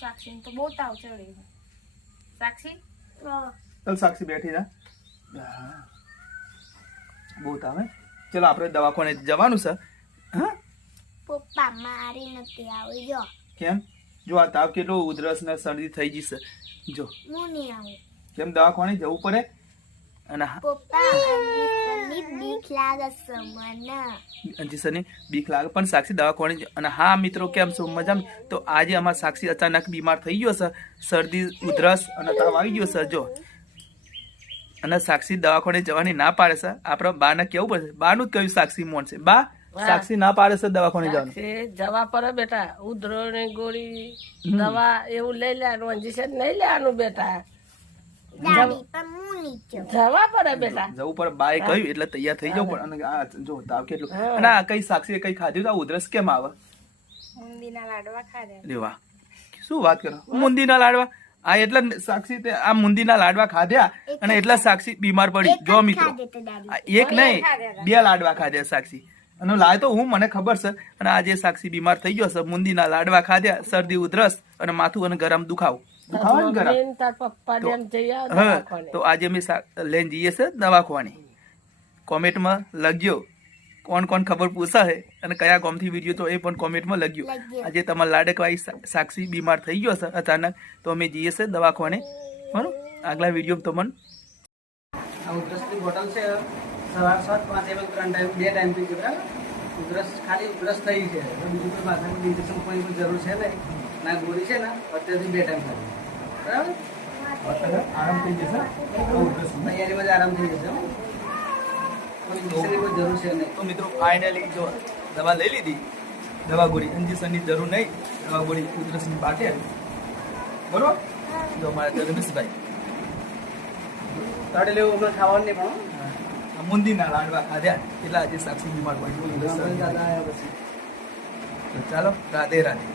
સાક્ષી તો બહુ તાવ ચડે સાક્ષી? ચાલ સાક્ષી બેઠી જા. બહુ તાવે ચલો આપણે દવાખાને જવાનું છે. હા? પપ્પા મારી નથી આવી જો. કેમ? જો આ તાવ કેટલો ઉધરસ ને શરદી થઈ જશે જો. હું નહીં આવું. કેમ દવાખાને જવું પડે? અને પપ્પા અંજીસની બીક લાગે છે મને. અંજીસરની બીક લાગે પણ સાક્ષી દવાખાને જ- અને હા મિત્રો કેમ છો? મજામાં? તો આજે અમાર સાક્ષી અચાનક બીમાર થઈ ગયો છે. શરદી ઉધરસ અને તાવ આવી ગયો છે જો. અને સાક્ષી દવાખાને જવાની ના પાડે છે. આપણે બાને કેવું પડશે? બાનું જ કહ્યું સાક્ષી મોન છે. બા સાક્ષી ના પાડે છે દવાખાને જવાનું. જવા પડે બેટા ઉધરો ની ગોળી દવા એવું લઈ લેવાનું. ઇન્જેક્શન નહીં લેવાનું બેટા દાદી પણ હું નહીં જાઉં જવા પડે બેટા જવું પડે. બાએ કહ્યું એટલે તૈયાર થઈ જાવ પણ અને આ જો તાવ કેટલું અને આ કઈ સાક્ષી કઈ ખાધું તો આ ઉધરસ કેમ આવે? ઊંધીના લાડવા ખાધા. લે શું વાત કરો? મુંદીના લાડવા? આ એટલે સાક્ષી આ મુંદીના લાડવા ખાધ્યા અને એટલા સાક્ષી બીમાર પડી. જો મિત્રો. એક નહીં બે લાડવા ખાધ્યા સાક્ષી. અને લાય તો હું મને ખબર છે અને આજે સાક્ષી બીમાર થઈ ગયો છે મુંદીના લાડવા ખાધ્યા શરદી ઉધરસ અને માથું અને ગરમ દુખાવો. તો આજે અમે લઈને જઈએ છે દવાખાને. કોમેન્ટમાં લખજો કોણ કોણ ખબર પૂછા છે અને કયા ગામથી વીડિયો તો એ પણ કોમેન્ટમાં લખજો. આજે તમારા લાડકવાઈ સાક્ષી બીમાર થઈ ગયો છે અચાનક તો અમે જઈએ છે દવાખાને. બરોબર? આગલા વીડિયો તમને ઉધરસની બોટલ છે. સવાર સાત પાંચ એમ ત્રણ ટાઈમ બે ટાઈમ પી બરાબર? ઉધરસ ખાલી ઉધરસ થઈ છે. બીજું કોઈ માથાનું ઇન્જેક્શન કોઈ જરૂર છે નહીં. ના ગોળી છે ને અત્યારથી બે ટાઈમ ખાધી. બરાબર? આરામ થઈ જશે? તૈયારી બધા આરામ થઈ જશે. કોઈ જરૂર છે નહીં. તો મિત્રો ફાઇનલી જો દવા લઈ લીધી દવા ગોળી ઇન્જેક્શનની જરૂર નહીં દવા ગોળી ઉધરસની બાટે. બરોબર? જો અમારા ધર્મેશભાઈ તાડે લેવું હમણાં ખાવાનું નહીં પણ મુંદીના લાડવા ખાધ્યા એટલે આજે સાક્ષી. બીમાર પડી ચાલો રાધે રાધે.